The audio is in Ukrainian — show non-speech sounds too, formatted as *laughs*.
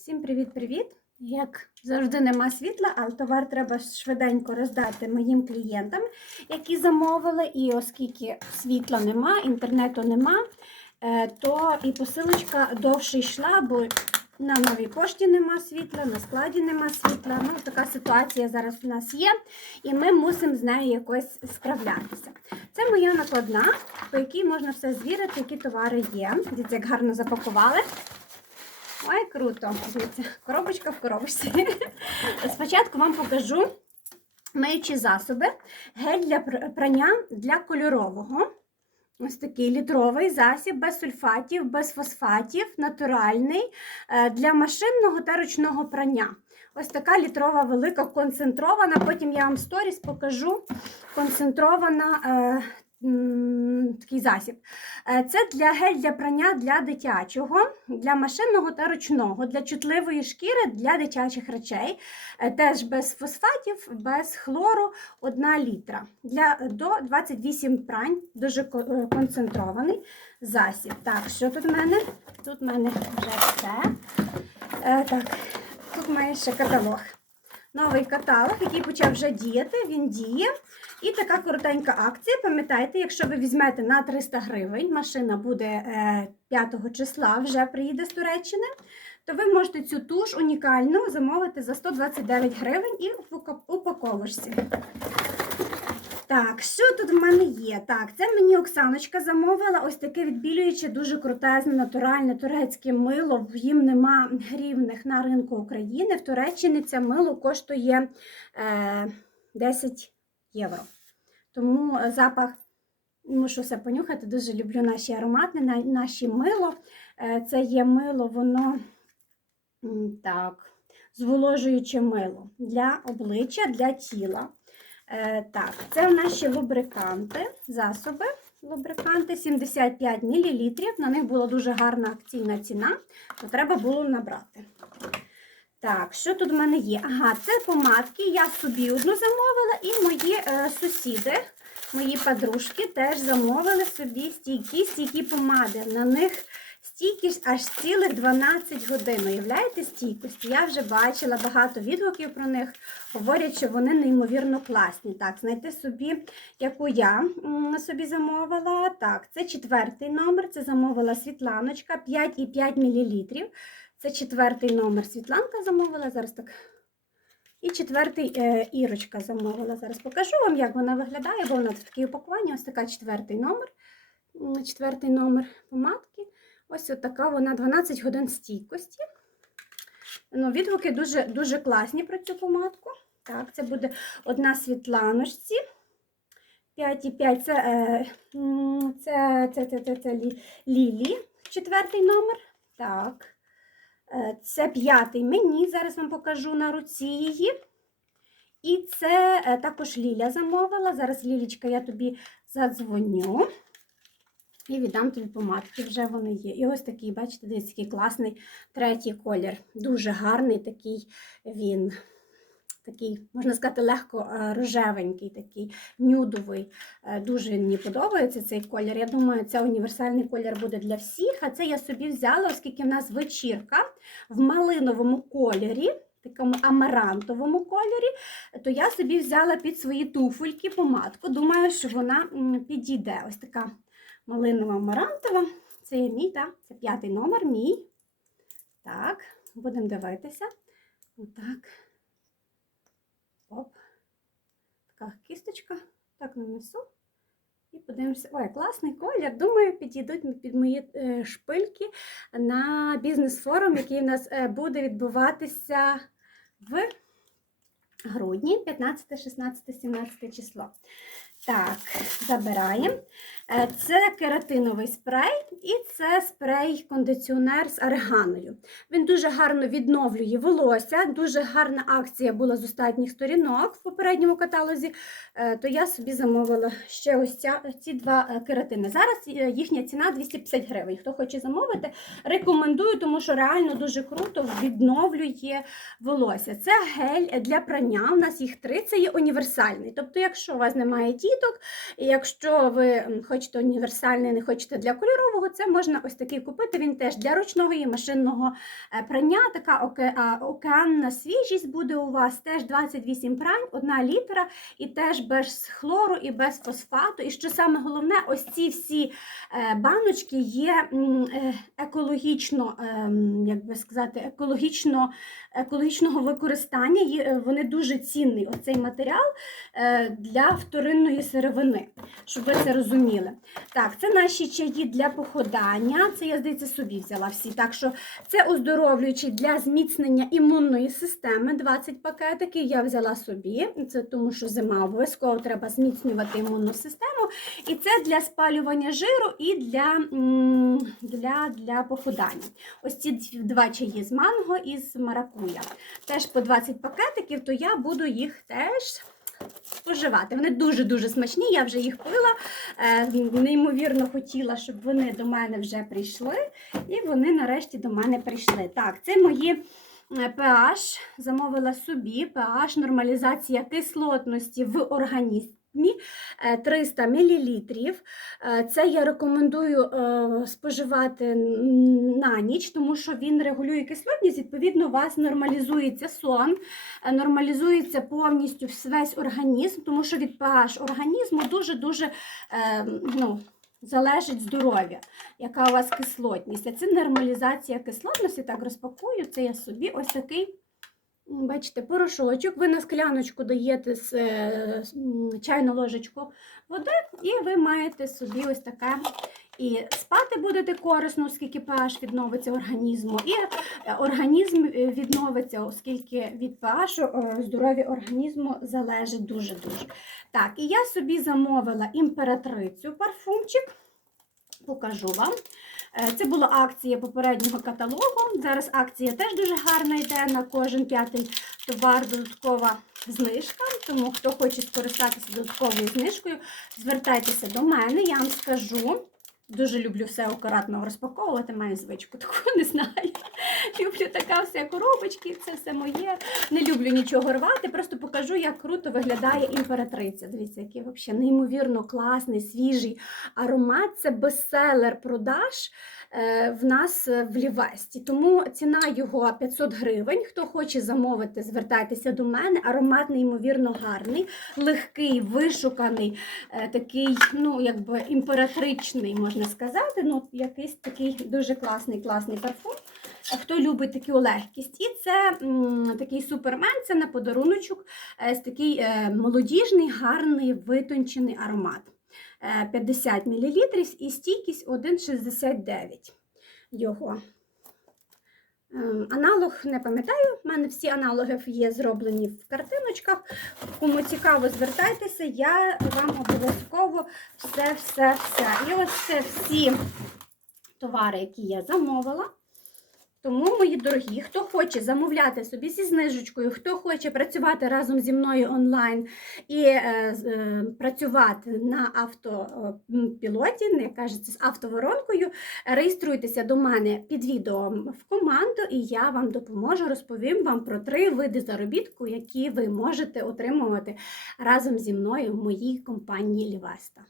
Всім привіт-привіт! Як завжди нема світла, але товар треба швиденько роздати моїм клієнтам, які замовили. І оскільки світла нема, інтернету нема, е, то і посилочка довше йшла, бо на новій пошті нема світла, на складі нема світла. Ну, така ситуація зараз у нас є, і ми мусимо з нею якось справлятися. Це моя накладна, по якій можна все звірити, які товари є. Дивіться, як гарно запакували. Ой, круто. Коробочка в коробочці. Спочатку вам покажу миючі засоби. Гель для прання для кольорового. Ось такий літровий засіб без сульфатів, без фосфатів, натуральний е, для машинного та ручного прання. Ось така літрова велика концентрована. Потім я вам сторіс покажу концентрована е, такий засіб. Е, Це для гель для прання для дитячого, для машинного та ручного, для чутливої шкіри для дитячих речей. Е, Теж без фосфатів, без хлору 1 літра. Для до 28 прань, дуже е, концентрований засіб. Так, що тут в мене? Тут в мене вже все. Так, тут має ще каталог. Новий каталог, який почав вже діяти, він діє. І така коротенька акція. Пам'ятайте, якщо ви візьмете на 300 гривень, машина буде е, 5 числа, вже приїде з Туреччини, то ви можете цю туш унікальну замовити за 129 гривень і в упаковочці. Так, що тут в мене є? Так, це мені Оксаночка замовила ось таке відбілююче, дуже крутезне, натуральне турецьке мило. Їм нема рівних на ринку України. В Туреччині це мило коштує е, 10 євро. Тому е, запах, мушу все понюхати, дуже люблю наші аромати, на- наші мило. Е, Це є мило, воно так, зволожуюче мило для обличчя, для тіла. Е, Так, це ще лубриканти, засоби. Лубриканти 75 мл. На них була дуже гарна акційна ціна, то треба було набрати. Так, що тут в мене є? Ага, це помадки. Я собі одну замовила, і мої е, сусіди, мої подружки теж замовили собі стійкі, стійкі помади. На них стійкість аж цілих 12 годин. Уявляєте стійкості? Я вже бачила багато відгуків про них. Говорять, що вони неймовірно класні. Так, знайти собі, яку я собі замовила. Так, це четвертий номер. Це замовила Світланочка 5,5 мл. Це четвертий номер Світланка замовила. Зараз так. І четвертий е, Ірочка замовила. Зараз покажу вам, як вона виглядає, бо вона в такій упакуванні. Ось така четвертий номер. Четвертий номер помадки. Ось така вона 12 годин стійкості. Ну, відгуки дуже, дуже класні про цю помадку. Так, це буде одна світланочці. 5,5 це, е, це, це, це, це, це Лілі, четвертий номер. Так. Е, Це п'ятий мені, зараз вам покажу на руці її. І це е, також Ліля замовила. Зараз, Лілічка, я тобі задзвоню. І віддам тобі помадки, вже вони є. І ось такий, бачите, десь який класний третій колір. Дуже гарний такий він. Такий, можна сказати, легко е, рожевенький, такий нюдовий. Е, Дуже мені подобається цей колір. Я думаю, це універсальний колір буде для всіх. А це я собі взяла, оскільки в нас вечірка в малиновому кольорі, такому амарантовому кольорі, то я собі взяла під свої туфельки помадку. Думаю, що вона підійде. Ось така малинова амарантова. Це є мій, так? Це п'ятий номер мій. Так, будемо дивитися. Отак. Оп. Така кісточка. Так нанесу. І подивимося. Ой, класний колір. Думаю, підійдуть під мої е, шпильки на бізнес-форум, який у нас е, буде відбуватися в грудні, 15, 16, 17 число. Так, забираємо. Е, Це кератиновий спрей і це спрей-кондиціонер з арганою. Він дуже гарно відновлює волосся, дуже гарна акція була з останніх сторінок в попередньому каталозі. Е, То я собі замовила ще ось ця, ці два е, кератини. Зараз їхня ціна 250 гривень. Хто хоче замовити, рекомендую, тому що реально дуже круто відновлює волосся. Це гель для прання. У нас їх три, це є універсальний. Тобто, якщо у вас немає тіток, і якщо ви хочете універсальний, не хочете для кольорового, це можна ось такий купити. Він теж для ручного і машинного е, прання. Така оке- океанна свіжість буде у вас. Теж 28 прань, одна літера, і теж без хлору і без фосфату. І що саме головне, ось ці всі е, баночки є е, екологічно, ем, як би сказати, екологічно, екологічного використання. Вони дуже цінний оцей матеріал е, для вторинної сировини, щоб ви це розуміли. Так, це наші чаї для походання. Це я, здається, собі взяла всі. Так що це оздоровлюючий для зміцнення імунної системи. 20 пакетиків я взяла собі. Це тому, що зима обов'язково треба зміцнювати імунну систему. І це для спалювання жиру і для, м, для, похудання. Ось ці два чаї з манго і з маракуя. Теж по 20 пакетиків, то я буду їх теж споживати. Вони дуже-дуже смачні, я вже їх пила. Е, неймовірно хотіла, щоб вони до мене вже прийшли. І вони нарешті до мене прийшли. Так, це мої е, pH, замовила собі pH, нормалізація кислотності в організмі. Е, 300 мл. Це я рекомендую е, споживати на ніч, тому що він регулює кислотність, відповідно, у вас нормалізується сон, е, нормалізується повністю весь організм, тому що від pH організму дуже-дуже е, ну, залежить здоров'я, яка у вас кислотність. А це нормалізація кислотності. Так, розпакую, це я собі ось такий. Бачите, порошочок. Ви на скляночку даєте з, е, чайну ложечку води, і ви маєте собі ось таке. І спати будете корисно, оскільки pH відновиться організму, і е, організм е, відновиться, оскільки від pH здоров'я організму залежить дуже-дуже. Так, і я собі замовила імператрицю парфумчик. Покажу вам. Е, Це була акція попереднього каталогу. Зараз акція теж дуже гарна йде на кожен п'ятий товар додаткова знижка. Тому хто хоче скористатися додатковою знижкою, звертайтеся до мене, я вам скажу. Дуже люблю все акуратно розпаковувати, маю звичку таку, *laughs* не знаю. Люблю така все коробочки, це все моє. Не люблю нічого рвати, просто покажу, як круто виглядає імператриця. Дивіться, який взагалі неймовірно класний, свіжий аромат. Це бестселер продаж е, в нас е, в Лівесті. Тому ціна його 500 гривень. Хто хоче замовити, звертайтеся до мене. Аромат неймовірно гарний, легкий, вишуканий, е, такий, ну, якби імператричний, можна сказати. Ну, якийсь такий дуже класний, класний парфум. Хто любить таку легкість. І це м, такий супермен, це на подаруночок, е, такий е, молодіжний, гарний, витончений аромат. Е, 50 мл і стійкість 1,69 його. Ем, Аналог не пам'ятаю, в мене всі аналоги є зроблені в картиночках. Кому цікаво, звертайтеся, я вам обов'язково все, все, все. І ось це всі товари, які я замовила. Тому, мої дорогі, хто хоче замовляти собі зі знижечкою, хто хоче працювати разом зі мною онлайн і е, е, працювати на автопілоті, не кажеться, з автоворонкою, реєструйтеся до мене під відео в команду, і я вам допоможу, розповім вам про три види заробітку, які ви можете отримувати разом зі мною в моїй компанії Лівеста.